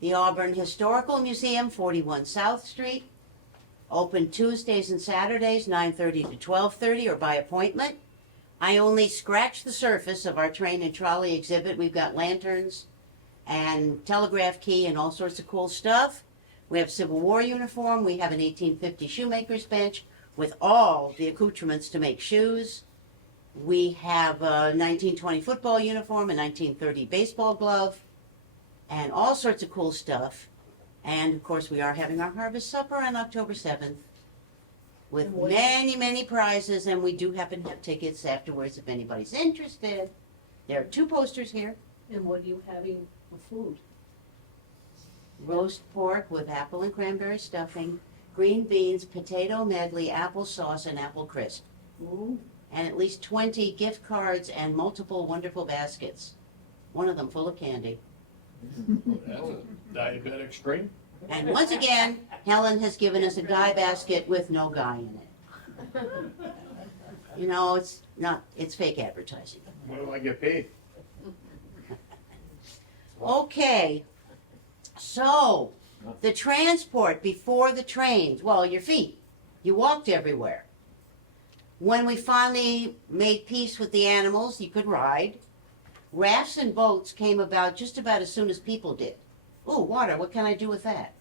The Auburn Historical Museum, 41 South Street, open Tuesdays and Saturdays, 9:30 to 12:30, or by appointment. I only scratched the surface of our train and trolley exhibit. We've got lanterns and telegraph key and all sorts of cool stuff. We have Civil War uniform. We have an 1850 shoemaker's bench with all the accoutrements to make shoes. We have a 1920 football uniform, a 1930 baseball glove, and all sorts of cool stuff. And of course, we are having our harvest supper on October 7th with many, many prizes, and we do happen to have tickets afterwards if anybody's interested. There are 2 posters here. And what are you having for food? Roast pork with apple and cranberry stuffing, green beans, potato medley, applesauce, and apple crisp. Ooh. And at least 20 gift cards and multiple wonderful baskets. One of them full of candy. That's a diabetic stream. And once again, Helen has given us a guy basket with no guy in it. You know, it's fake advertising. When do I get paid? Okay, so the transport before the trains, well, your feet. You walked everywhere. When we finally made peace with the animals, you could ride. Rafts and boats came about just about as soon as people did. Ooh, water, what can I do with that?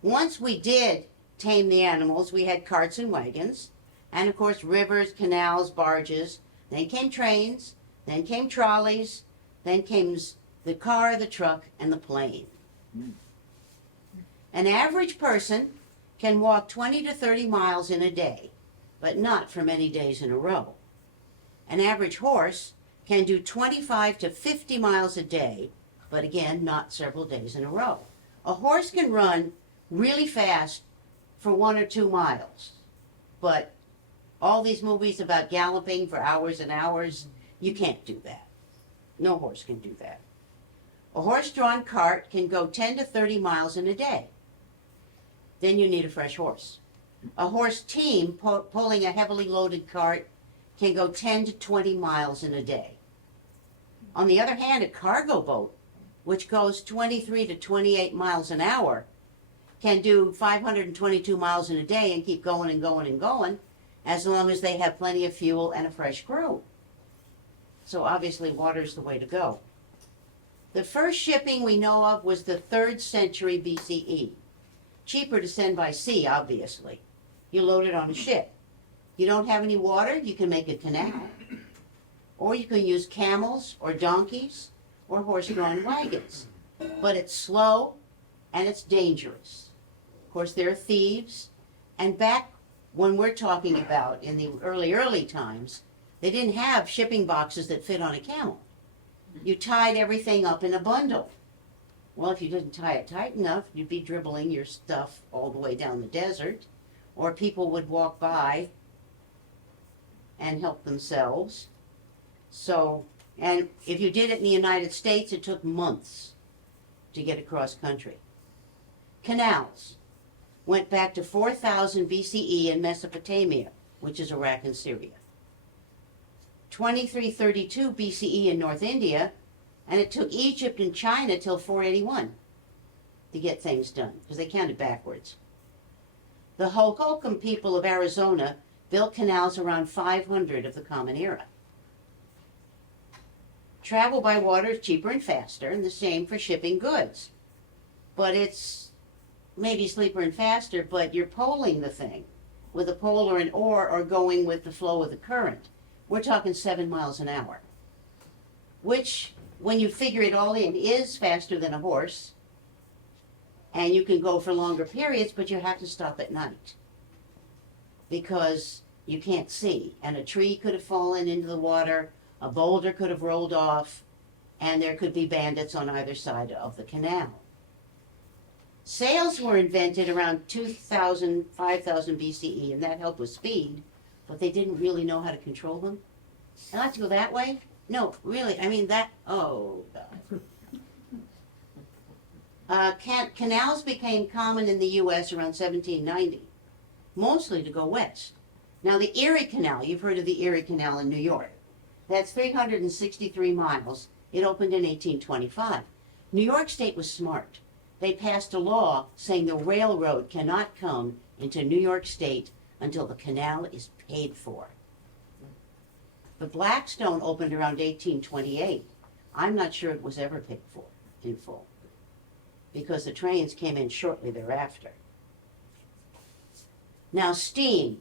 Once we did tame the animals, we had carts and wagons, and of course rivers, canals, barges. Then came trains, then came trolleys, then came the car, the truck, and the plane. An average person can walk 20 to 30 miles in a day, but not for many days in a row. An average horse can do 25 to 50 miles a day, but again, not several days in a row. A horse can run really fast for 1 or 2 miles, but all these movies about galloping for hours and hours, you can't do that. No horse can do that. A horse-drawn cart can go 10 to 30 miles in a day. Then you need a fresh horse. A horse team pulling a heavily loaded cart can go 10 to 20 miles in a day. On the other hand, a cargo boat, which goes 23 to 28 miles an hour, can do 522 miles in a day and keep going and going and going, as long as they have plenty of fuel and a fresh crew. So obviously water's the way to go. The first shipping we know of was the 3rd century BCE. Cheaper to send by sea, obviously. You load it on a ship. You don't have any water, you can make a canal. Or you can use camels or donkeys or horse-drawn wagons. But it's slow and it's dangerous. Of course, there are thieves. And back when we're talking about in the early times, they didn't have shipping boxes that fit on a camel. You tied everything up in a bundle. Well, if you didn't tie it tight enough, you'd be dribbling your stuff all the way down the desert, or people would walk by and help themselves. So, and if you did it in the United States, it took months to get across country. Canals went back to 4000 BCE in Mesopotamia, which is Iraq and Syria. 2332 BCE in North India, and it took Egypt and China till 481 to get things done, because they counted backwards. The Hohokam people of Arizona built canals around 500 of the Common Era. Travel by water is cheaper and faster, and the same for shipping goods. But it's maybe sleeper and faster, but you're poling the thing with a pole or an oar or going with the flow of the current. We're talking 7 miles an hour, which, when you figure it all in, is faster than a horse. And you can go for longer periods, but you have to stop at night because you can't see. And a tree could have fallen into the water, a boulder could have rolled off, and there could be bandits on either side of the canal. Sails were invented around 2000, 5000 BCE, and that helped with speed, but they didn't really know how to control them. I like to go that way. No, really, I mean that, oh God. Canals became common in the U.S. around 1790, mostly to go west. Now the Erie Canal, you've heard of the Erie Canal in New York. That's 363 miles. It opened in 1825. New York State was smart. They passed a law saying the railroad cannot come into New York State until the canal is paid for. The Blackstone opened around 1828. I'm not sure it was ever paid for in full, because the trains came in shortly thereafter. Now, steam.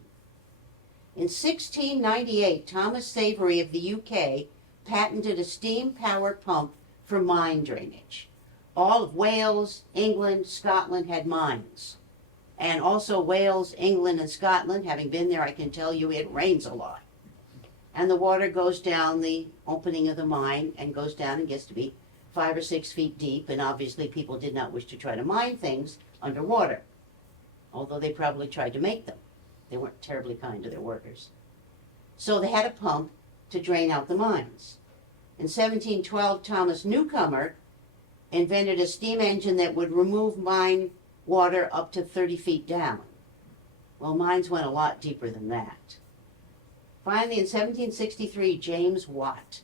In 1698, Thomas Savery of the UK patented a steam power pump for mine drainage. All of Wales, England, Scotland had mines. And also Wales, England, and Scotland, having been there, I can tell you it rains a lot. And the water goes down the opening of the mine and goes down and gets to be 5 or 6 feet deep, and obviously people did not wish to try to mine things underwater, although they probably tried to make them. They weren't terribly kind to their workers. So they had a pump to drain out the mines. In 1712, Thomas Newcomer invented a steam engine that would remove mine water up to 30 feet down. Well, mines went a lot deeper than that. Finally, in 1763, James Watt,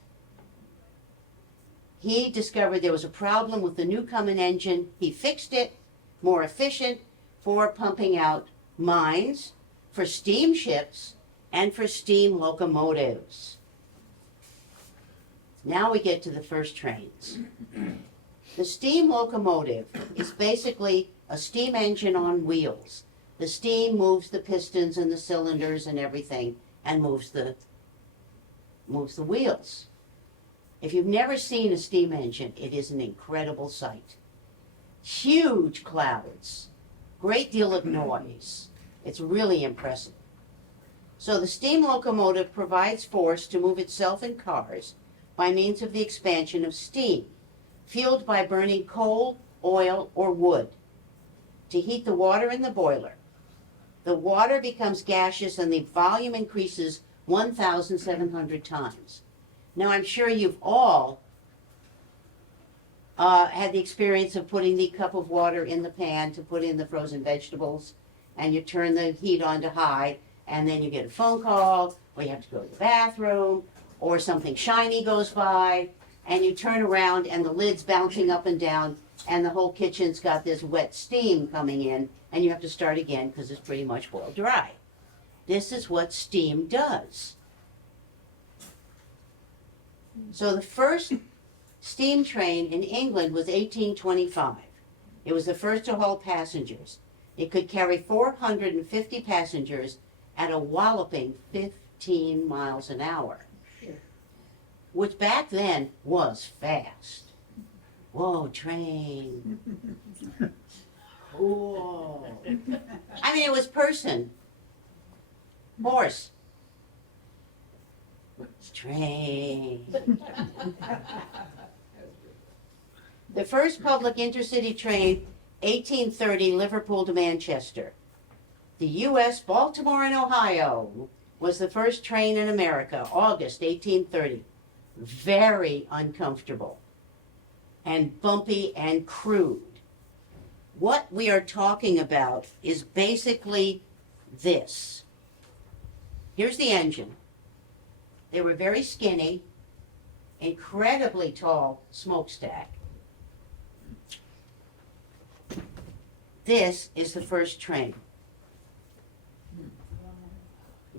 he discovered there was a problem with the Newcomer engine. He fixed it, more efficient for pumping out mines, for steamships, and for steam locomotives. Now we get to the first trains. The steam locomotive is basically a steam engine on wheels. The steam moves the pistons and the cylinders and everything, and moves the wheels. If you've never seen a steam engine, it is an incredible sight. Huge clouds, great deal of noise. It's really impressive. So the steam locomotive provides force to move itself in cars by means of the expansion of steam, fueled by burning coal, oil, or wood, to heat the water in the boiler. The water becomes gaseous and the volume increases 1,700 times. Now, I'm sure you've all had the experience of putting the cup of water in the pan to put in the frozen vegetables, and you turn the heat on to high, and then you get a phone call, or you have to go to the bathroom, or something shiny goes by, and you turn around and the lid's bouncing up and down, and the whole kitchen's got this wet steam coming in, and you have to start again because it's pretty much boiled dry. This is what steam does. So the first steam train in England was 1825. It was the first to haul passengers. It could carry 450 passengers at a walloping 15 miles an hour, which back then was fast. Whoa, train. Cool. I mean, it was person, horse, train. The first public intercity train, 1830, Liverpool to Manchester. The U.S., Baltimore and Ohio, was the first train in America, August 1830. Very uncomfortable and bumpy and crude. What we are talking about is basically this. Here's the engine. They were very skinny, incredibly tall smokestack. This is the first train.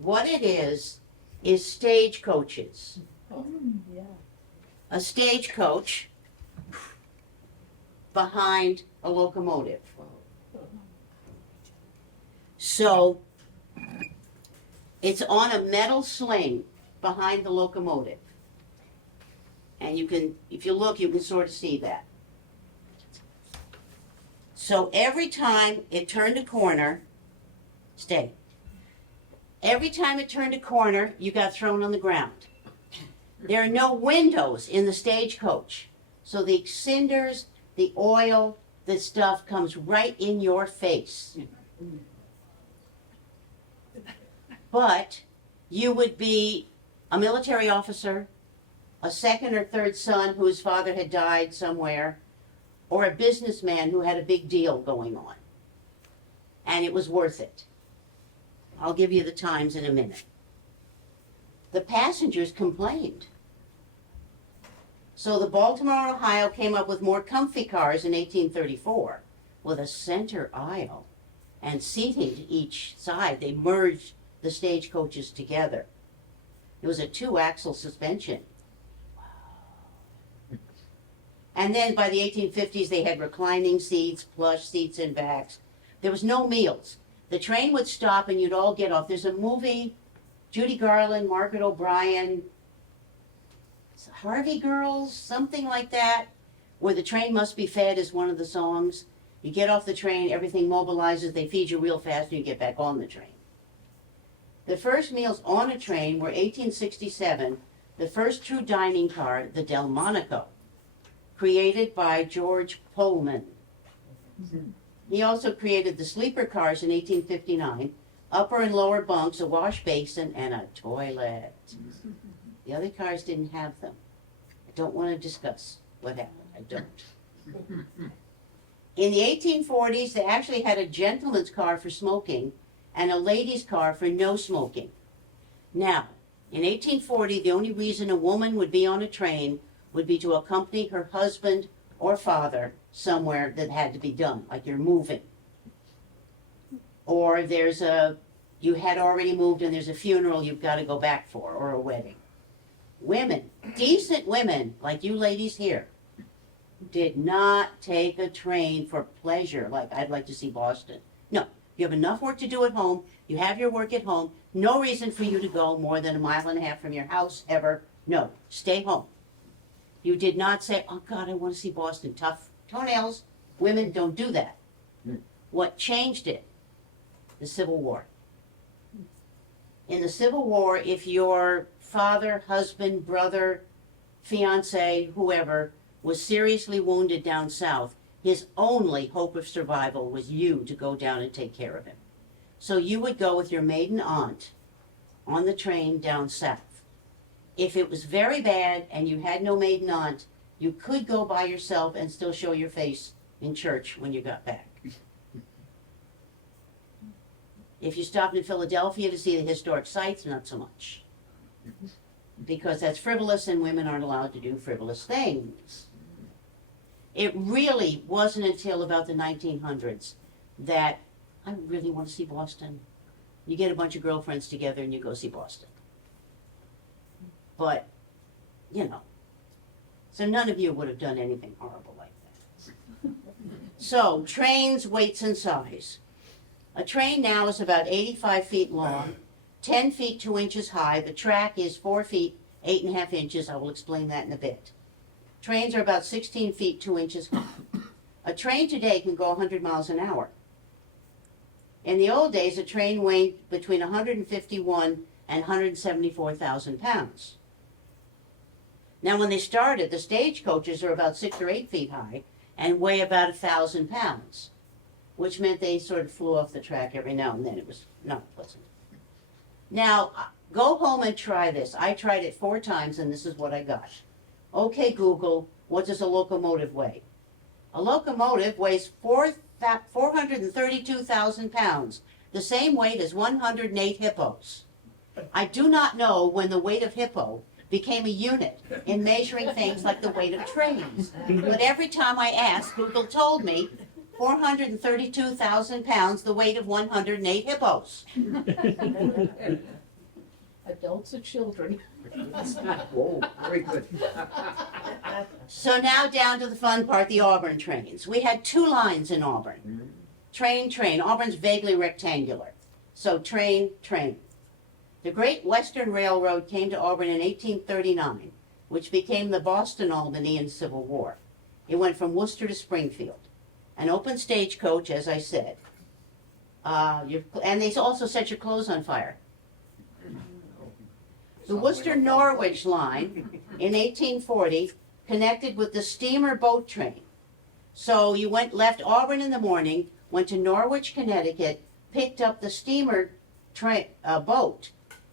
What it is stagecoaches. Yeah. A stagecoach behind a locomotive. So it's on a metal sling behind the locomotive. And you can, if you look, you can sort of see that. So every time it turned a corner, stay. Every time it turned a corner, you got thrown on the ground. There are no windows in the stagecoach. So the cinders, the oil, the stuff comes right in your face. But you would be a military officer, a second or third son whose father had died somewhere, or a businessman who had a big deal going on. And it was worth it. I'll give you the times in a minute. The passengers complained. So the Baltimore, Ohio came up with more comfy cars in 1834 with a center aisle and seating to each side. They merged the stagecoaches together. It was a 2-axle suspension. And then by the 1850s, they had reclining seats, plush seats in backs. There was no meals. The train would stop and you'd all get off. There's a movie, Judy Garland, Margaret O'Brien, Harvey Girls, something like that, where the train must be fed is one of the songs. You get off the train, everything mobilizes, they feed you real fast, and you get back on the train. The first meals on a train were 1867, the first true dining car, the Delmonico, created by George Pullman. He also created the sleeper cars in 1859, upper and lower bunks, a wash basin, and a toilet. The other cars didn't have them. I don't want to discuss what happened. I don't. In the 1840s, they actually had a gentleman's car for smoking and a ladies' car for no smoking. Now, in 1840, the only reason a woman would be on a train would be to accompany her husband or father somewhere that had to be done, like you're moving. Or you had already moved and there's a funeral you've got to go back for, or a wedding. Women, decent women, like you ladies here, did not take a train for pleasure, like I'd like to see Boston. No, you have enough work to do at home, you have your work at home, no reason for you to go more than 1.5 miles from your house ever. No, stay home. You did not say, oh God, I want to see Boston. Tough toenails. Women don't do that. What changed it? The Civil War. In the Civil War, if your father, husband, brother, fiance, whoever, was seriously wounded down south, his only hope of survival was you to go down and take care of him. So you would go with your maiden aunt on the train down south. If it was very bad and you had no maiden aunt, you could go by yourself and still show your face in church when you got back. If you stopped in Philadelphia to see the historic sites, not so much. Because that's frivolous and women aren't allowed to do frivolous things. It really wasn't until about the 1900s that I really want to see Boston. You get a bunch of girlfriends together and you go see Boston. But, so none of you would have done anything horrible like that. So, trains, weights, and size. A train now is about 85 feet long, 10 feet 2 inches high. The track is 4 feet 8.5 inches. I will explain that in a bit. Trains are about 16 feet 2 inches high. A train today can go 100 miles an hour. In the old days, a train weighed between 151 and 174,000 pounds. Now, when they started, the stagecoaches are about 6 or 8 feet high and weigh about 1,000 pounds, which meant they sort of flew off the track every now and then. It was not pleasant. Now, go home and try this. I tried it 4 times, and this is what I got. Okay, Google, what does a locomotive weigh? A locomotive weighs 432,000 pounds, the same weight as 108 hippos. I do not know when the weight of hippo became a unit in measuring things like the weight of trains. But every time I asked, Google told me 432,000 pounds, the weight of 108 hippos. Adults or children? Whoa, very good. So now down to the fun part, the Auburn trains. We had 2 lines in Auburn. Train, train. Auburn's vaguely rectangular. So train, train. The Great Western Railroad came to Auburn in 1839, which became the Boston-Albany in the Civil War. It went from Worcester to Springfield. An open stagecoach, as I said. And they also set your clothes on fire. The Worcester-Norwich line in 1840 connected with the steamer boat train. So you left Auburn in the morning, went to Norwich, Connecticut, picked up the steamer boat,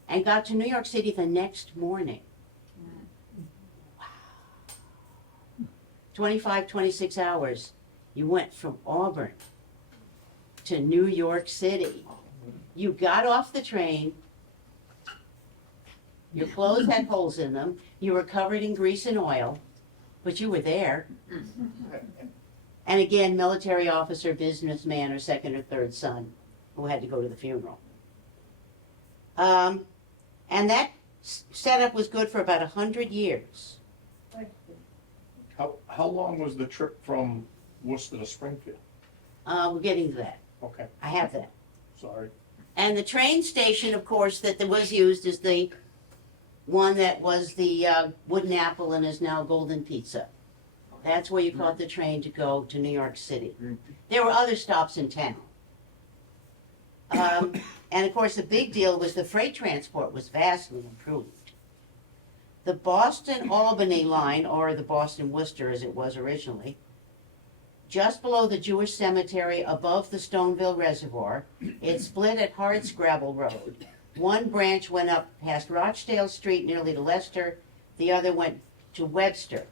and got to New York City the next morning. Wow. 25, 26 hours. You went from Auburn to New York City. You got off the train. Your clothes had holes in them. You were covered in grease and oil. but you were there. And again, military officer, businessman, or second or third son who had to go to the funeral. And that setup was good for about 100 years. How long was the trip from Worcester to Springfield? We're getting to that. Okay, I have that. sorry. And the train station, of course, that was used is the one that was the Wooden Apple and is now Golden Pizza. That's where you caught the train to go to New York City. There were other stops in town. And of course, the big deal was the freight transport was vastly improved. The Boston-Albany line, or the Boston-Worcester as it was originally, just below the Jewish cemetery above the Stoneville Reservoir, it split at Hardscrabble Road. One branch went up past Rochdale Street nearly to Leicester, the other went to Webster.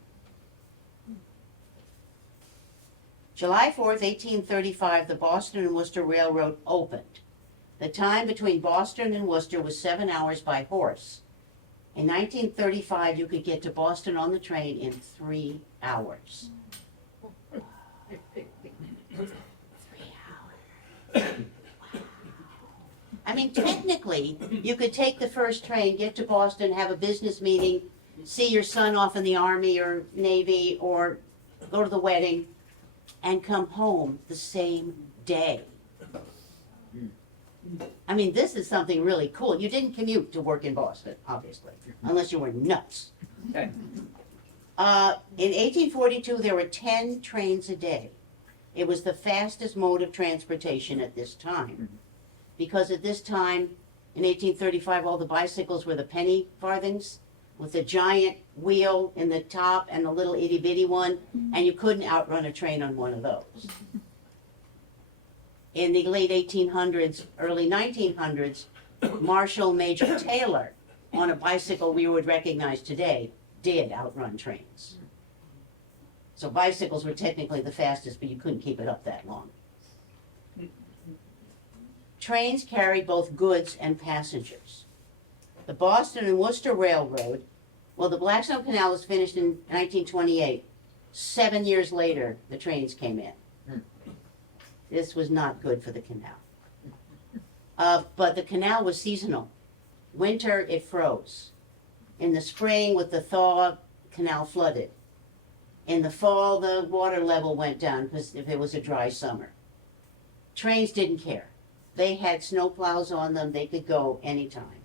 July 4th, 1835, the Boston and Worcester Railroad opened. The time between Boston and Worcester was 7 hours by horse. In 1935, you could get to Boston on the train in 3 hours. 3 hours. I mean, technically, you could take the first train, get to Boston, have a business meeting, see your son off in the Army or Navy, or go to the wedding, and come home the same day. I mean, this is something really cool. You didn't commute to work in Boston, obviously, unless you were nuts. Okay. In 1842, there were 10 trains a day. It was the fastest mode of transportation at this time. Because at this time, in 1835, all the bicycles were the penny farthings with the giant wheel in the top and the little itty-bitty one, and you couldn't outrun a train on one of those. In the late 1800s, early 1900s, Marshal Major Taylor, on a bicycle we would recognize today, did outrun trains. So bicycles were technically the fastest, but you couldn't keep it up that long. Trains carried both goods and passengers. The Boston and Worcester Railroad, well, the Blackstone Canal was finished in 1928. 7 years later, the trains came in. This was not good for the canal. But the canal was seasonal. Winter, it froze. In the spring, with the thaw, canal flooded. In the fall, the water level went down because if it was a dry summer. Trains didn't care. They had snow plows on them. They could go anytime.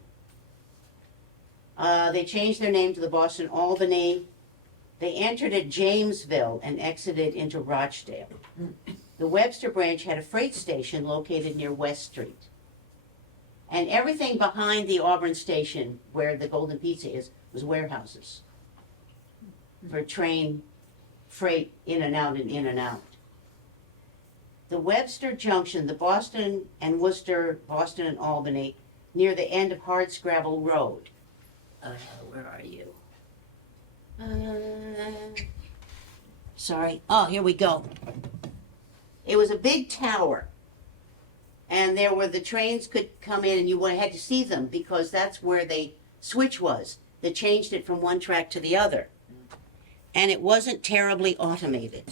They changed their name to the Boston Albany. They entered at Jamesville and exited into Rochdale. The Webster branch had a freight station located near West Street. And everything behind the Auburn station, where the Golden Pizza is, was warehouses for train freight in and out and in and out. The Webster Junction, the Boston and Worcester, Boston and Albany, near the end of Hardscrabble Road. Where are you? Sorry. Oh, here we go. It was a big tower. And there were the trains could come in and you had to see them because that's where the switch was that changed it from one track to the other. And it wasn't terribly automated.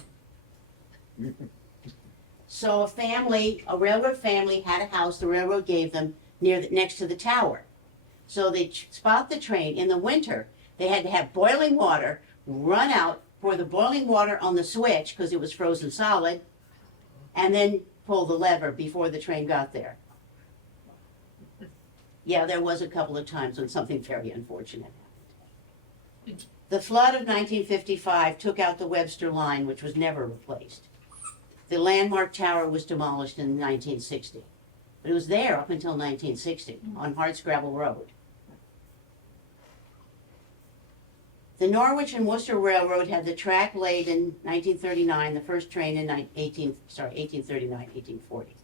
So a railroad family had a house the railroad gave them next to the tower. So they'd spot the train. In the winter, they had to have boiling water, run out, pour the boiling water on the switch because it was frozen solid, and then pull the lever before the train got there. Yeah, there was a couple of times when something very unfortunate happened. The flood of 1955 took out the Webster line, which was never replaced. The landmark tower was demolished in 1960. But it was there up until 1960 on Hardscrabble Road. The Norwich and Worcester Railroad had the track laid in 1939, the first train in 1839, 1840.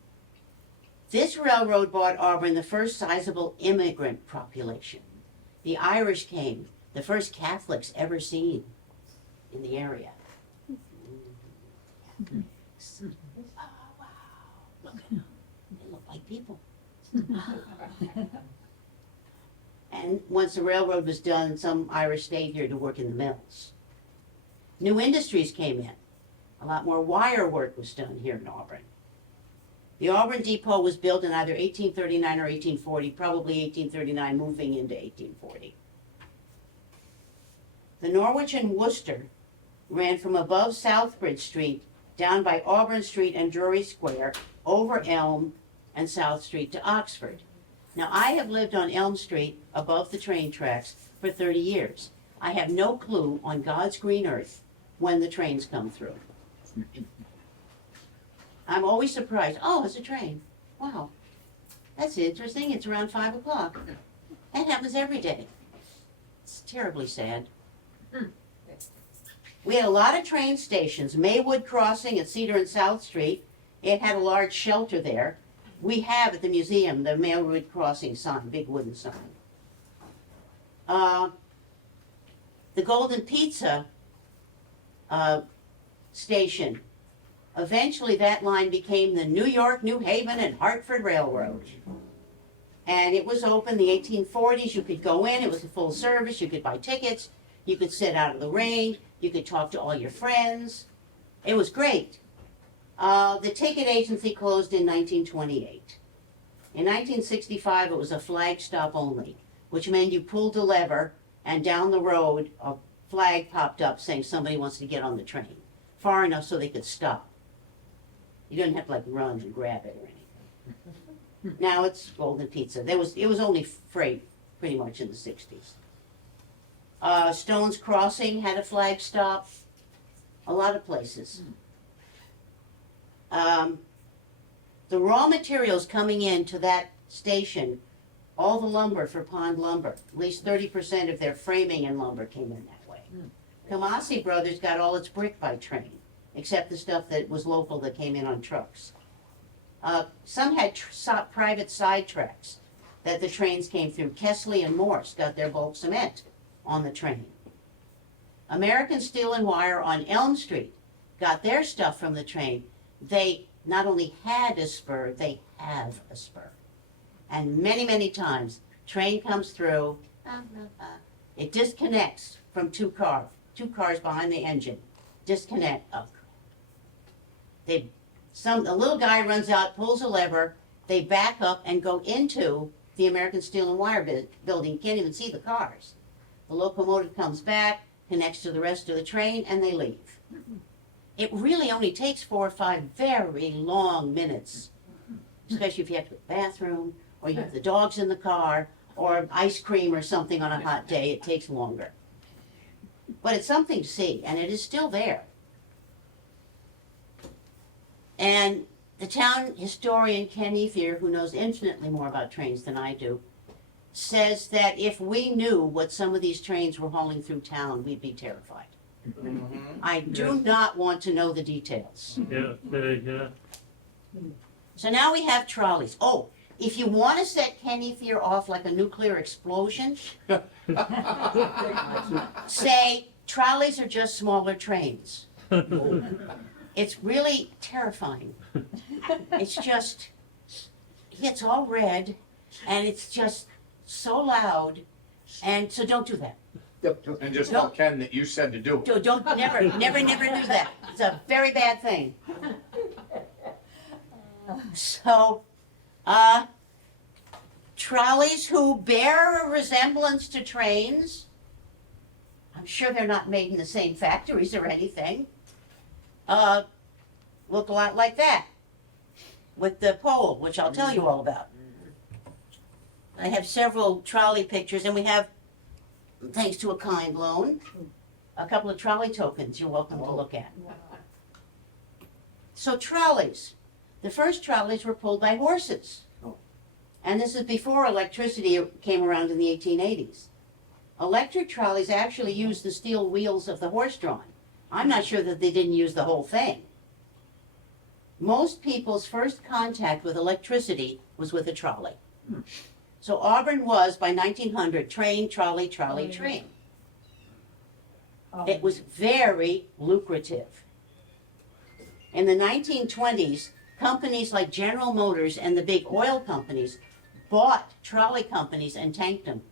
This railroad brought Auburn the first sizable immigrant population. The Irish came, the first Catholics ever seen in the area. Oh, wow, look at them. They look like people. And once the railroad was done, some Irish stayed here to work in the mills. New industries came in. A lot more wire work was done here in Auburn. The Auburn Depot was built in either 1839 or 1840, probably 1839, moving into 1840. The Norwich and Worcester ran from above Southbridge Street down by Auburn Street and Drury Square, over Elm and South Street to Oxford. Now, I have lived on Elm Street above the train tracks for 30 years. I have no clue on God's green earth when the trains come through. I'm always surprised. Oh, it's a train. Wow. That's interesting. It's around 5 o'clock. That happens every day. It's terribly sad. We had a lot of train stations. Maywood Crossing at Cedar and South Street. It had a large shelter there. We have at the museum the Maywood Crossing sign, big wooden sign. The Golden Pizza station. Eventually that line became the New York, New Haven, and Hartford Railroad. And it was open in the 1840s. You could go in, it was a full service, you could buy tickets, you could sit out of the rain, you could talk to all your friends. It was great. The ticket agency closed in 1928. In 1965 it was a flag stop only, which meant you pulled a lever and down the road a flag popped up saying somebody wants to get on the train, far enough so they could stop. You didn't have to like run and grab it or anything. Now it's Golden Pizza. It was only freight pretty much in the 60s. Stone's Crossing had a flag stop. A lot of places. The raw materials coming into that station, all the lumber for Pond Lumber, at least 30% of their framing and lumber came in that way. Kamasi Brothers got all its brick by train, except the stuff that was local that came in on trucks. Some had private side tracks that the trains came through. Kesley and Morse got their bulk cement on the train. American Steel and Wire on Elm Street got their stuff from the train. They not only had a spur, they have a spur. And many, many times, train comes through, it disconnects from two cars behind the engine, disconnect up. A little guy runs out, pulls a lever, they back up and go into the American Steel and Wire building. You can't even see the cars. The locomotive comes back, connects to the rest of the train, and they leave. It really only takes 4 or 5 very long minutes, especially if you have to go to the bathroom, or you have the dogs in the car, or ice cream or something on a hot day. It takes longer. But it's something to see, and it is still there. And the town historian Ken Ethier, who knows infinitely more about trains than I do, says that if we knew what some of these trains were hauling through town, we'd be terrified. I do not want to know the details. Yeah. So now we have trolleys. Oh, if you want to set Ken Ethier off like a nuclear explosion, say trolleys are just smaller trains. It's really terrifying. It's just, it's all red, and it's just so loud, and so don't do that. And just tell Ken that you said to do it. Don't, never do that. It's a very bad thing. So, trolleys who bear a resemblance to trains, I'm sure they're not made in the same factories or anything, look a lot like that, with the pole, which I'll tell you all about. I have several trolley pictures, and we have, thanks to a kind loan, a couple of trolley tokens you're welcome to look at. So trolleys. The first trolleys were pulled by horses. And this is before electricity came around in the 1880s. Electric trolleys actually used the steel wheels of the horse-drawn. I'm not sure that they didn't use the whole thing. Most people's first contact with electricity was with a trolley. So Auburn was, by 1900, train, trolley, train. It was very lucrative. In the 1920s, companies like General Motors and the big oil companies bought trolley companies and tanked them.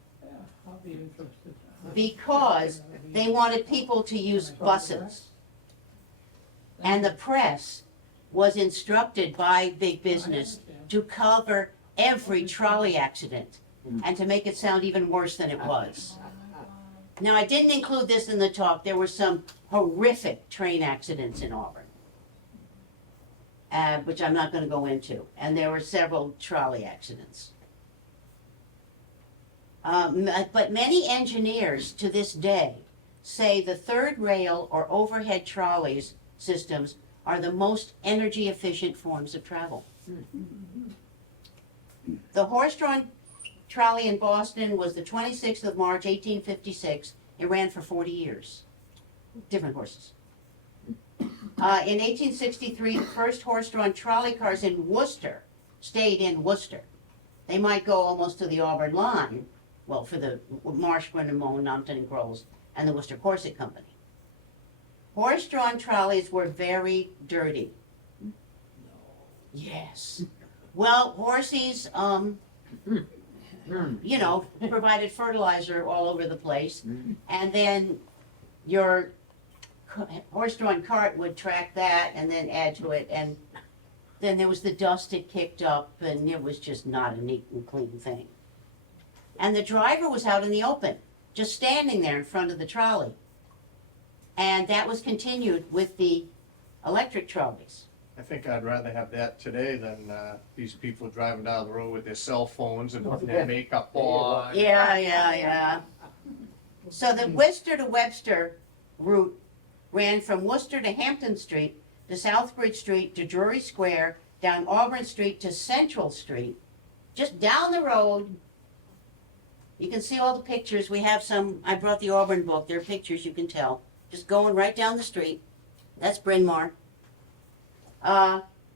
I'll be interested. Because They wanted people to use buses. And the press was instructed by big business to cover every trolley accident and to make it sound even worse than it was. Now, I didn't include this in the talk. There were some horrific train accidents in Auburn, which I'm not going to go into. And there were several trolley accidents. But many engineers to this day say the third rail or overhead trolleys systems are the most energy efficient forms of travel. The horse-drawn trolley in Boston was the 26th of March, 1856. It ran for 40 years. Different horses. In 1863, the first horse-drawn trolley cars in Worcester stayed in Worcester. They might go almost to the Auburn line, well, for the Marsh, Gwynedd, Nompton, and Groves, and the Worcester Corset Company. Horse-drawn trolleys were very dirty. Yes. Well, horses, you know, provided fertilizer all over the place, and then your horse-drawn cart would track that and then add to it, and then there was the dust it kicked up, and it was just not a neat and clean thing. And the driver was out in the open, just standing there in front of the trolley. And that was continued with the electric trolleys. I think I'd rather have that today than these people driving down the road with their cell phones and putting their makeup on. Yeah. So the Worcester to Webster route ran from Worcester to Hampton Street, to Southbridge Street, to Drury Square, down Auburn Street to Central Street, just down the road. You can see all the pictures. We have some, I brought the Auburn book. There are pictures you can tell. Just going right down the street. That's Bryn Mawr.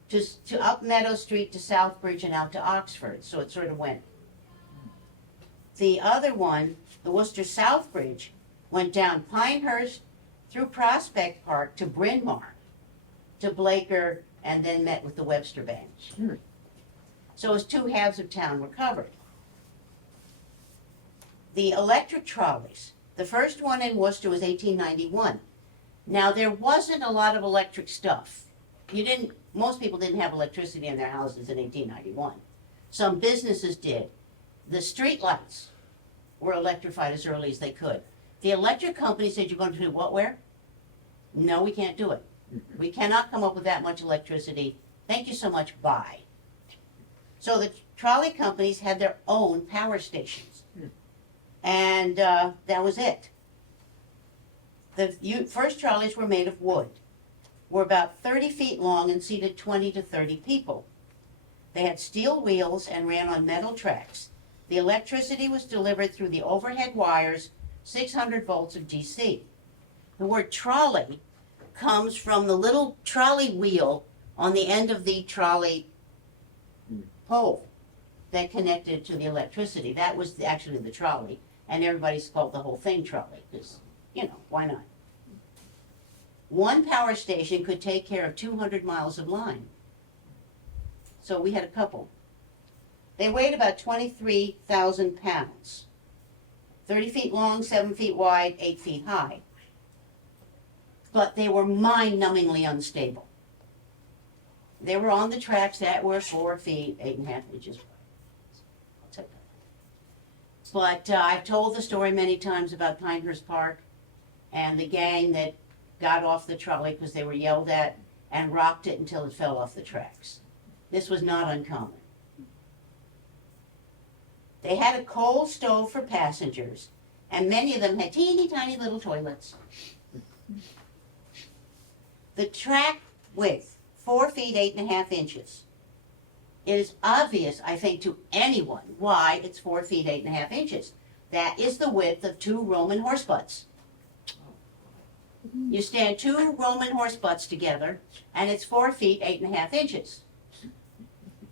Just to up Meadow Street to Southbridge and out to Oxford. So it sort of went. The other one, the Worcester Southbridge, went down Pinehurst through Prospect Park to Bryn Mawr, to Blaker, and then met with the Webster bench. So as two halves of town were covered. The electric trolleys, the first one in Worcester was 1891. Now there wasn't a lot of electric stuff. Most people didn't have electricity in their houses in 1891. Some businesses did. The street lights were electrified as early as they could. The electric company said, you're going to do what, where? No, we can't do it. We cannot come up with that much electricity. Thank you so much, bye. So the trolley companies had their own power stations. And that was it. The first trolleys were made of wood, were about 30 feet long and seated 20 to 30 people. They had steel wheels and ran on metal tracks. The electricity was delivered through the overhead wires, 600 volts of DC. The word trolley comes from the little trolley wheel on the end of the trolley pole that connected to the electricity. That was actually the trolley. And everybody's called the whole thing trolley, because, you know, why not? One power station could take care of 200 miles of line. So we had a couple. They weighed about 23,000 pounds. 30 feet long, 7 feet wide, 8 feet high. But they were mind-numbingly unstable. They were on the tracks that were 4 feet, 8.5 inches wide. But I've told the story many times about Pinehurst Park and the gang that got off the trolley because they were yelled at and rocked it until it fell off the tracks. This was not uncommon. They had a coal stove for passengers, and many of them had teeny tiny little toilets. The track width, 4 feet, 8.5 inches. It is obvious, I think, to anyone why it's 4 feet, 8.5 inches. That is the width of 2 Roman horse butts. You stand 2 Roman horse butts together, and it's 4 feet, 8.5 inches.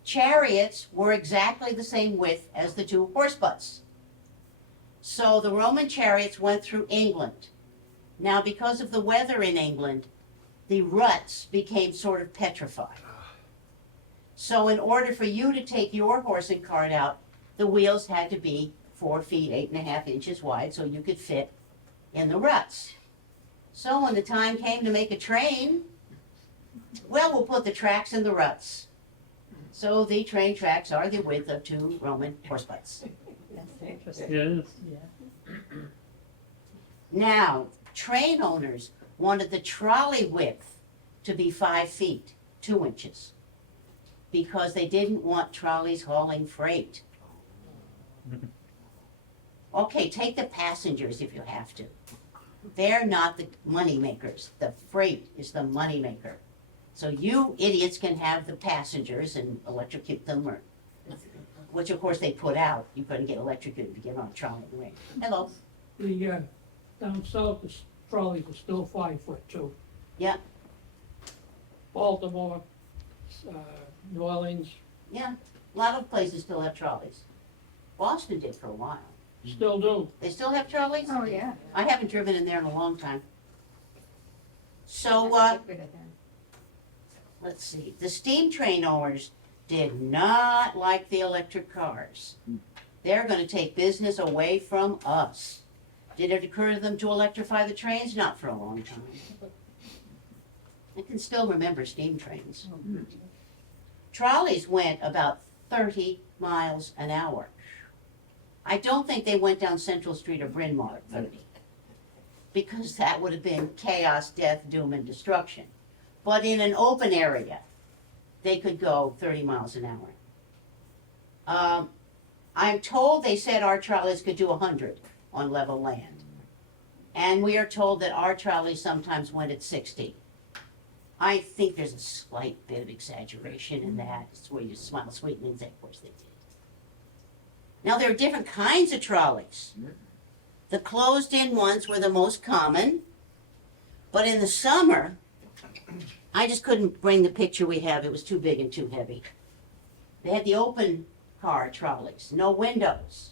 Chariots were exactly the same width as the 2 horse butts. So the Roman chariots went through England. Now, because of the weather in England, the ruts became sort of petrified. So in order for you to take your horse and cart out, the wheels had to be 4 feet, 8.5 inches wide, so you could fit in the ruts. So when the time came to make a train, well, we'll put the tracks in the ruts. So the train tracks are the width of 2 Roman horse butts. That's interesting. Yes. Yeah. Now, train owners wanted the trolley width to be 5 feet, 2 inches, because they didn't want trolleys hauling freight. Okay, take the passengers if you have to. They're not the money makers. The freight is the money maker. So you idiots can have the passengers and electrocute them, or, which of course they put out. You couldn't get electrocuted if you get on a trolley in the rain. Hello. The, down south, the trolleys are still 5 foot too. Yeah, Baltimore, New Orleans, yeah. A lot of places still have trolleys. Boston did for a while. still do. They still have trolleys? Oh, yeah. I haven't driven in there in a long time. So, let's see. The steam train owners did not like the electric cars. They're going to take business away from us. Did it occur to them to electrify the trains? Not for a long time. I can still remember steam trains. Trolleys went about 30 miles an hour. I don't think they went down Central Street or Bryn Mawr at 30, because that would have been chaos, death, doom, and destruction. But in an open area, they could go 30 miles an hour. I'm told they said our trolleys could do 100 on level land. And we are told that our trolleys sometimes went at 60. I think there's a slight bit of exaggeration in that. It's where you smile sweetly and say, of course they did. Now, there are different kinds of trolleys. The closed-in ones were the most common. But in the summer, I just couldn't bring the picture we have. It was too big and too heavy. They had the open car trolleys, no windows.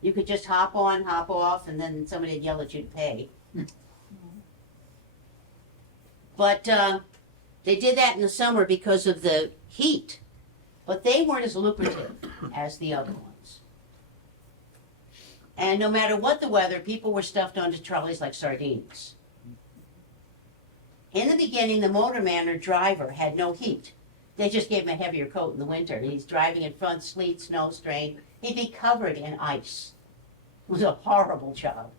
You could just hop on, hop off, and then somebody would yell at you to pay. But they did that in the summer because of the heat. But they weren't as lucrative as the other ones. And no matter what the weather, people were stuffed onto trolleys like sardines. In the beginning, the motorman or driver had no heat. They just gave him a heavier coat in the winter. He's driving in front, sleet, snow, strain. He'd be covered in ice. It was a horrible job.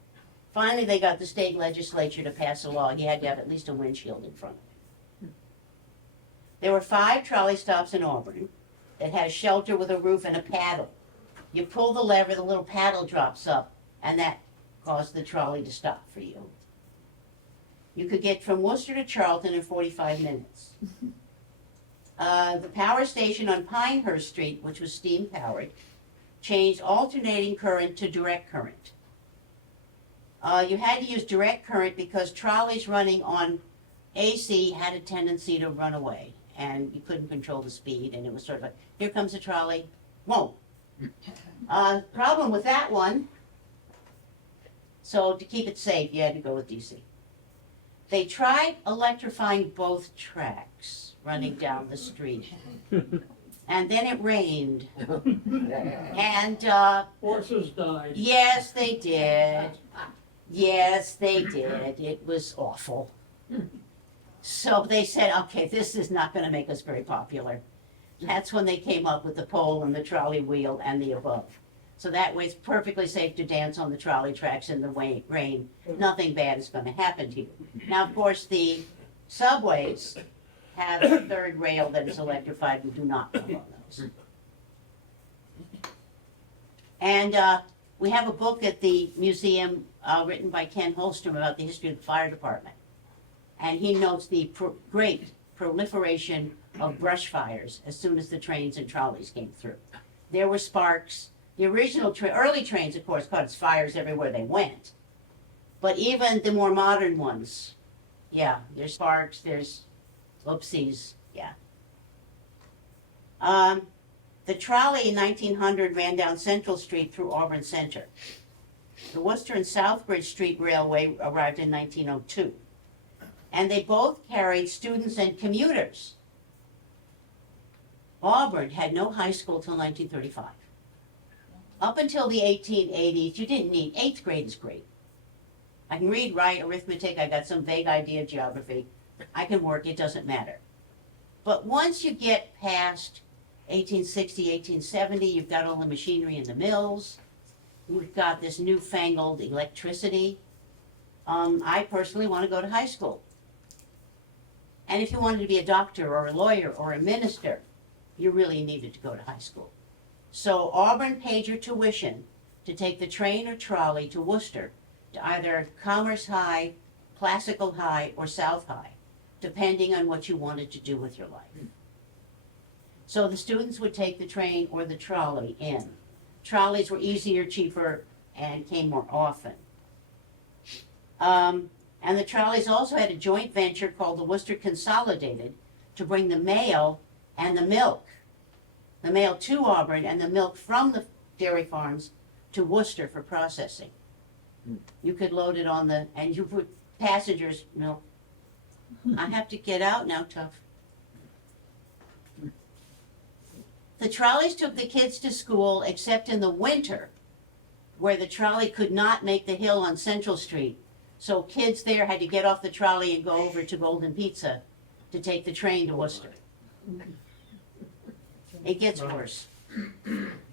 Finally, they got the state legislature to pass a law. He had to have at least a windshield in front of him. There were 5 trolley stops in Auburn that had a shelter with a roof and a paddle. You pull the lever, the little paddle drops up, and that caused the trolley to stop for you. You could get from Worcester to Charlton in 45 minutes. The power station on Pinehurst Street, which was steam powered, changed alternating current to direct current. You had to use direct current because trolleys running on AC had a tendency to run away, and you couldn't control the speed, and it was sort of like, here comes a trolley, whoa. Problem with that one, so to keep it safe, you had to go with DC. They tried electrifying both tracks running down the street, and then it rained. And Horses died. yes, they did. Yes, they did. It was awful. So they said, okay, this is not going to make us very popular. That's when they came up with the pole and the trolley wheel and the above. So that way it's perfectly safe to dance on the trolley tracks in the rain. Nothing bad is going to happen to you. Now, of course, the subways have a third rail that is electrified. We do not go on those. And we have a book at the museum written by Ken Holstrom about the history of the fire department. And he notes the great proliferation of brush fires as soon as the trains and trolleys came through. There were sparks. The original early trains, of course, caught fires everywhere they went. But even the more modern ones, yeah, there's sparks, there's oopsies, yeah. The trolley in 1900 ran down Central Street through Auburn Center. The Worcester and Southbridge Street Railway arrived in 1902. And they both carried students and commuters. Auburn had no high school till 1935. Up until the 1880s, you didn't need, 8th grade is great. I can read, write, arithmetic, I got some vague idea of geography. I can work, it doesn't matter. But once you get past 1860, 1870, you've got all the machinery in the mills. You've got this newfangled electricity. I personally want to go to high school. And if you wanted to be a doctor or a lawyer or a minister, you really needed to go to high school. So Auburn paid your tuition to take the train or trolley to Worcester, to either Commerce High, Classical High, or South High, depending on what you wanted to do with your life. So the students would take the train or the trolley in. Trolleys were easier, cheaper, and came more often. And the trolleys also had a joint venture called the Worcester Consolidated to bring the mail and the milk. The mail to Auburn and the milk from the dairy farms to Worcester for processing. You could load it on the, and you put passengers' milk. I have to get out now, tough. The trolleys took the kids to school except in the winter, where the trolley could not make the hill on Central Street. So kids there had to get off the trolley and go over to Golden Pizza to take the train to Worcester. It gets worse.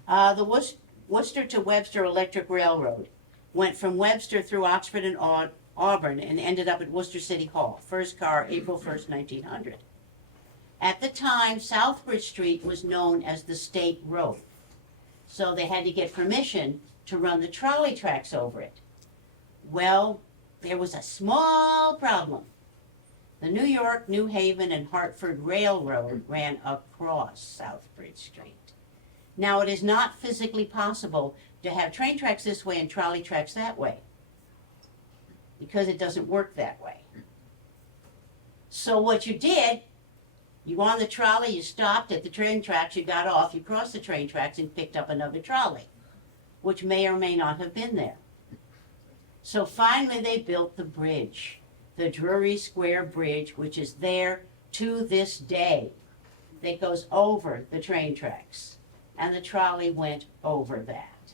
The Worcester to Webster Electric Railroad went from Webster through Oxford and Auburn and ended up at Worcester City Hall. First car, April 1st, 1900. At the time, Southbridge Street was known as the State Road. So they had to get permission to run the trolley tracks over it. Well, there was a small problem. The New York, New Haven, and Hartford Railroad ran across Southbridge Street. Now, it is not physically possible to have train tracks this way and trolley tracks that way, because it doesn't work that way. So what you did, you were on the trolley, you stopped at the train tracks, you got off, you crossed the train tracks and picked up another trolley, which may or may not have been there. So finally they built the bridge, the Drury Square Bridge, which is there to this day. That goes over the train tracks. And the trolley went over that.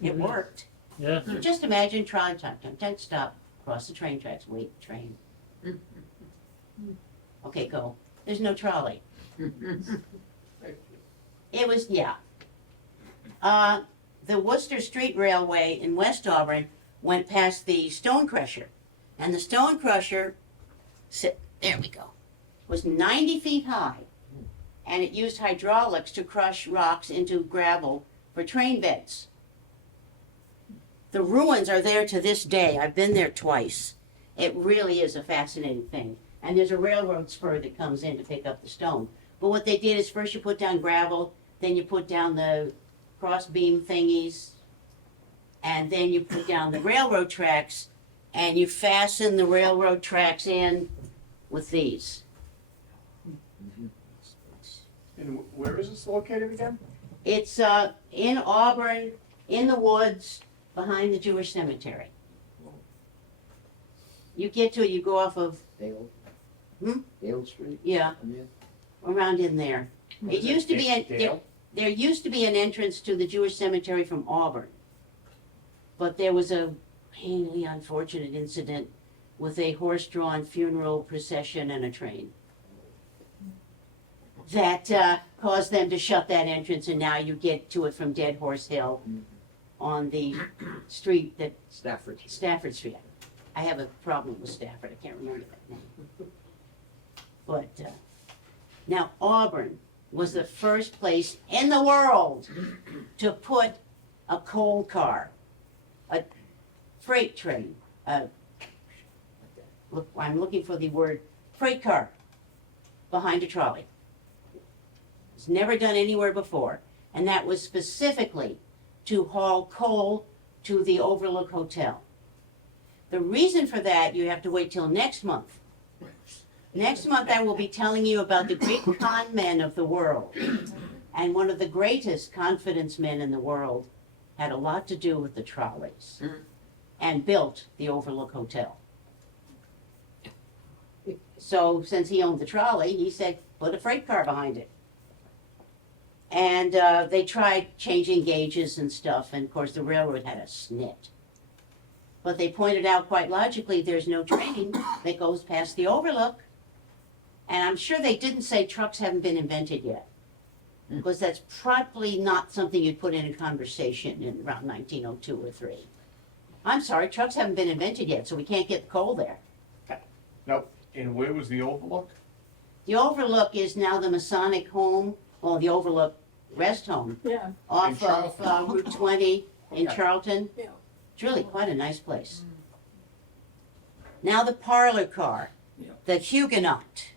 It worked. Yeah. So just imagine trolley time, stop, cross the train tracks, wait, train. Okay, go. There's no trolley. It was, yeah. The Worcester Street Railway in West Auburn went past the stone crusher. And the stone crusher, there we go, was 90 feet high. And it used hydraulics to crush rocks into gravel for train beds. The ruins are there to this day. I've been there twice. It really is a fascinating thing. And there's a railroad spur that comes in to pick up the stone. But what they did is first you put down gravel, then you put down the cross beam thingies, and then you put down the railroad tracks, and you fasten the railroad tracks in with these. And where is this located again? It's in Auburn, in the woods, behind the Jewish cemetery. You get to it, you go off of, Dale? Hmm? Dale Street? yeah, Yeah. around in there. It used to be, there used to be an entrance to the Jewish cemetery from Auburn. But there was a painfully unfortunate incident with a horse-drawn funeral procession and a train that caused them to shut that entrance, and now you get to it from Dead Horse Hill on the street that, Stafford. Stafford Street. I have a problem with Stafford, I can't remember that name. But, now Auburn was the first place in the world to put a coal car, a freight train, look, I'm looking for the word, freight car, behind a trolley. It's never done anywhere before, and that was specifically to haul coal to the Overlook Hotel. The reason for that, you have to wait till next month. Next month, I will be telling you about the great con men of the world. And one of the greatest confidence men in the world had a lot to do with the trolleys and built the Overlook Hotel. So since he owned the trolley, he said, put a freight car behind it. And they tried changing gauges and stuff, and of course the railroad had a snit. But they pointed out quite logically, there's no train that goes past the overlook. And I'm sure they didn't say trucks haven't been invented yet. Because that's probably not something you'd put in a conversation in around 1902 or 3. I'm sorry, trucks haven't been invented yet, so we can't get the coal there. Now, and where was the overlook? The overlook is now the Masonic home, well, the overlook rest home, Yeah, off In of Route 20 in Okay. Charlton. yeah. It's really quite a nice place. Now the parlor car, Yeah. the Huguenot.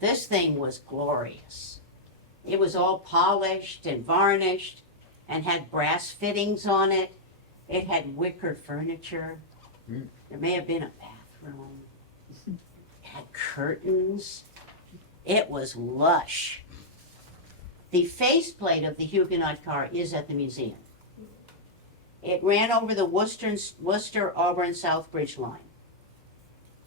This thing was glorious. It was all polished and varnished and had brass fittings on it. It had wicker furniture. Mm. There may have been a bathroom. It had curtains. It was lush. The faceplate of the Huguenot car is at the museum. It ran over the Worcester Auburn South Bridge line.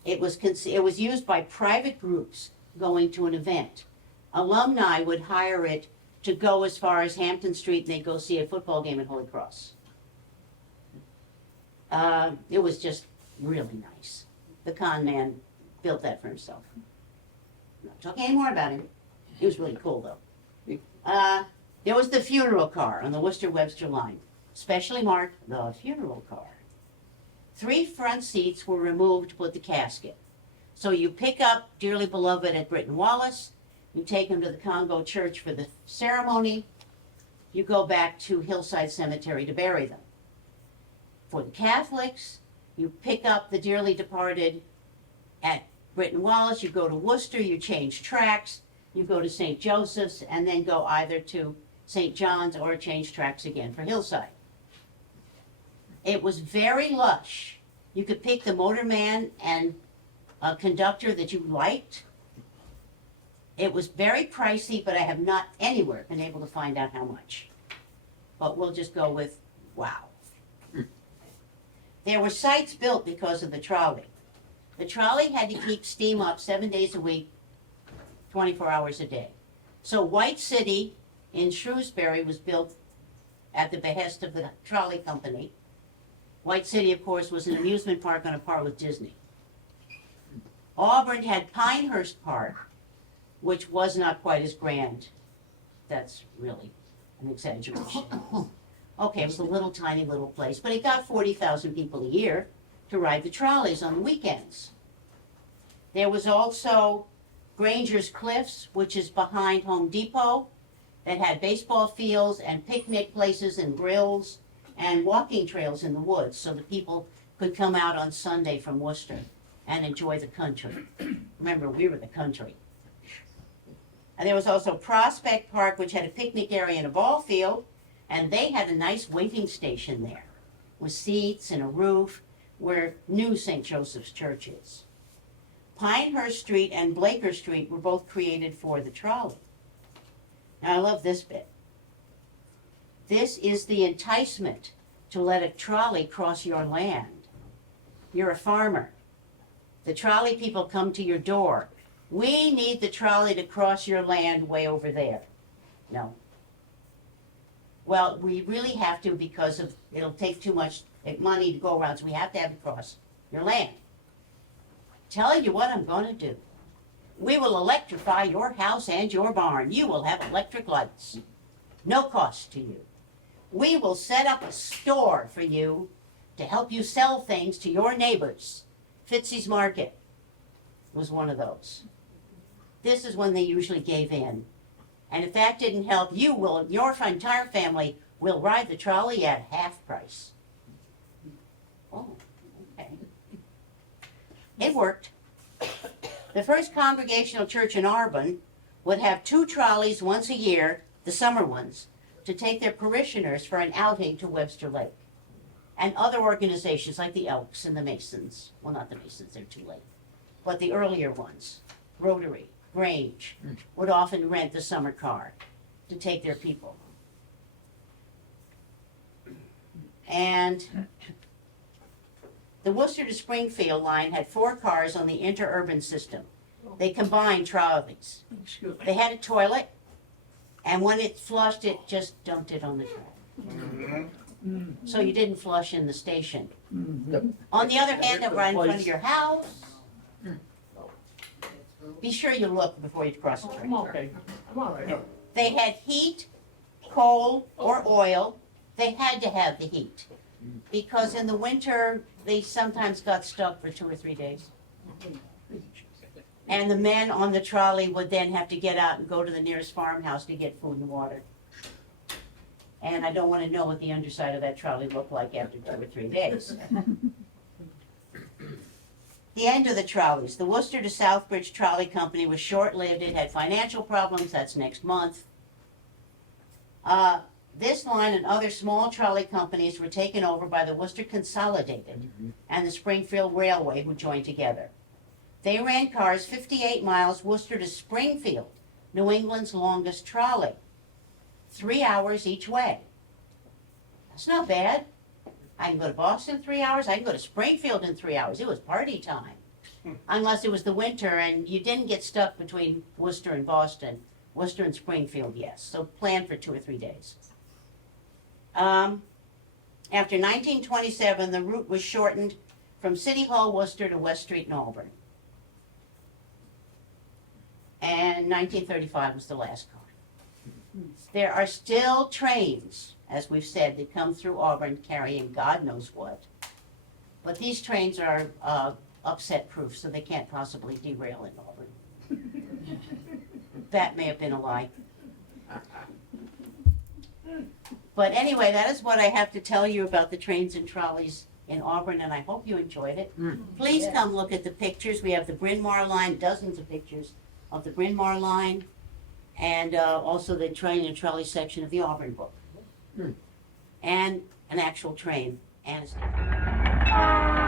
It was used by private groups going to an event. Alumni would hire it to go as far as Hampton Street and they'd go see a football game at Holy Cross. It was just really nice. The con man built that for himself. I'm not talking anymore about him. He was really cool though. There was the funeral car on the Worcester-Webster line, specially marked the funeral car. 3 front seats were removed to put the casket. So you pick up dearly beloved at Britton Wallace, you take him to the Congo Church for the ceremony, you go back to Hillside Cemetery to bury them. For the Catholics, you pick up the dearly departed at Britton Wallace, you go to Worcester, you change tracks, you go to St. Joseph's, and then go either to St. John's or change tracks again for Hillside. It was very lush. You could pick the motorman and a conductor that you liked. It was very pricey, but I have not anywhere been able to find out how much. But we'll just go with wow. There were sites built because of the trolley. The trolley had to keep steam up 7 days a week, 24 hours a day. So White City in Shrewsbury was built at the behest of the trolley company. White City, of course, was an amusement park on a par with Disney. Auburn had Pinehurst Park, which was not quite as grand. That's really an exaggeration. Okay, it was a little tiny little place, but it got 40,000 people a year to ride the trolleys on the weekends. There was also Granger's Cliffs, which is behind Home Depot, that had baseball fields and picnic places and grills and walking trails in the woods so that people could come out on Sunday from Worcester and enjoy the country. Remember, we were the country. And there was also Prospect Park, which had a picnic area and a ball field, and they had a nice waiting station there with seats and a roof where new St. Joseph's Church is. Pinehurst Street and Blaker Street were both created for the trolley. Now I love this bit. This is the enticement to let a trolley cross your land. You're a farmer. The trolley people come to your door. We need the trolley to cross your land way over there. No. Well, we really have to because it'll take too much money to go around, so we have to have it cross your land. Tell you what I'm going to do. We will electrify your house and your barn. You will have electric lights. No cost to you. We will set up a store for you to help you sell things to your neighbors. Fitzy's Market was one of those. This is when they usually gave in. And if that didn't help, your entire family will ride the trolley at half price. Oh, okay. It worked. The first Congregational Church in Auburn would have 2 trolleys once a year, the summer ones, to take their parishioners for an outing to Webster Lake. And other organizations like the Elks and the Masons, well, not the Masons, they're too late, but the earlier ones, Rotary, Grange, would often rent the summer car to take their people. And the Worcester to Springfield line had 4 cars on the interurban system. They combined trolleys. Excuse me. They had a toilet, and when it flushed, it just dumped it on the track. Mhm. so you didn't flush in the station. Mm-hmm. On the other hand, they're right in front of Place. your house. Be sure you look before you cross the I'm train. okay, I'm all right. They had heat, coal, or oil. They had to have the heat. Because in the winter, they sometimes got stuck for 2 or 3 days. And the men on the trolley would then have to get out and go to the nearest farmhouse to get food and water. And I don't want to know what the underside of that trolley looked like after 2 or 3 days. The end of the trolleys. The Worcester to Southbridge Trolley Company was short-lived. It had financial problems. That's next month. This line and other small trolley companies were taken over by the Worcester Consolidated and the Springfield Railway, who joined together. They ran cars 58 miles Worcester to Springfield, New England's longest trolley. 3 hours each way. That's not bad. I can go to Boston 3 hours. I can go to Springfield in 3 hours. It was party time. Unless it was the winter and you didn't get stuck between Worcester and Boston. Worcester and Springfield, yes. So plan for 2 or 3 days. After 1927, the route was shortened from City Hall, Worcester to West Street in Auburn. And 1935 was the last car. There are still trains, as we've said, that come through Auburn carrying God knows what. But these trains are upset-proof, so they can't possibly derail in Auburn. That may have been a lie. But anyway, that is what I have to tell you about the trains and trolleys in Auburn, and I hope you enjoyed it. Please come look at the pictures. We have the Bryn Mawr line, dozens of pictures of the Bryn Mawr line, and also the train and trolley section of the Auburn book. And an actual train and a